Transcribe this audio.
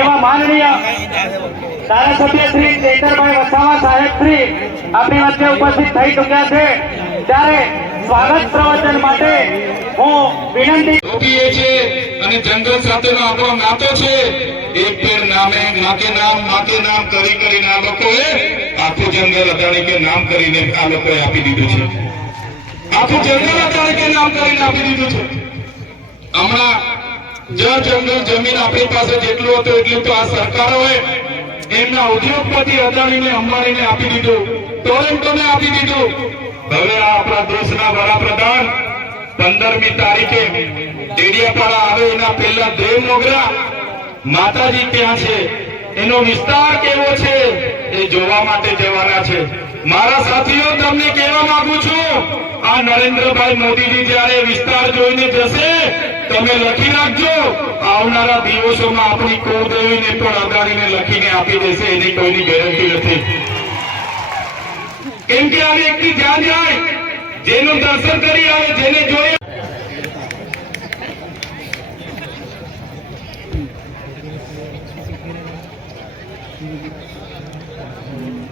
એમાં માનનીય ધારાસભ્ય શ્રી ચેતરભાઈ વસાવા સાહેબ શ્રી આપણી વચ્ચે ઉપસ્થિત થઈ ચુક્યા છે, ત્યારે સ્વાગત પ્રવચન માટે હું વિનંતી રોકીએ છીએ અને જંગલ સાથેનો આપણો નાતો છે। એક પેર નામે માકે નામ કરી કરીને આ લોકોએ આખું જંગલ અદાણી કે નામ કરીને આ લોકોએ આપી દીધું છે। આખું જંગલ અદાણી કે નામ કરીને આપી દીધું છે। હમણાં જંગલ જમીન આપણી પાસે જેટલું હતું એટલું તો આ સરકારોએ એમના ઉદ્યોગપતિ અદાણીને અંબાણીને આપી દીધું, ટોરેન્ટોને આપી દીધું। હવે આપણા દેશના વડાપ્રધાન 15મી તારીખે ડેડિયાપાડા આવે એના પહેલા દેવ મોગરા માતાજી ત્યાં છે, એનો વિસ્તાર કેવો છે એ જોવા માટે જવાના છે। મારા સાથીઓ તમને કહેવા માંગુ છું, આ નરેન્દ્રભાઈ મોદીજી જ્યારે વિસ્તાર જોઈને જશે તમે લખી રાખજો, આવનારા દિવસોમાં આપણી કુળદેવીને પણ અદાણીને લખીને આપી દેશે, એની કોઈની ગેરંટી નથી। કેમ કે આ વ્યક્તિ જ્યાં જાય જેનું દર્શન કરી આવે, જેને જોઈએ Thank you.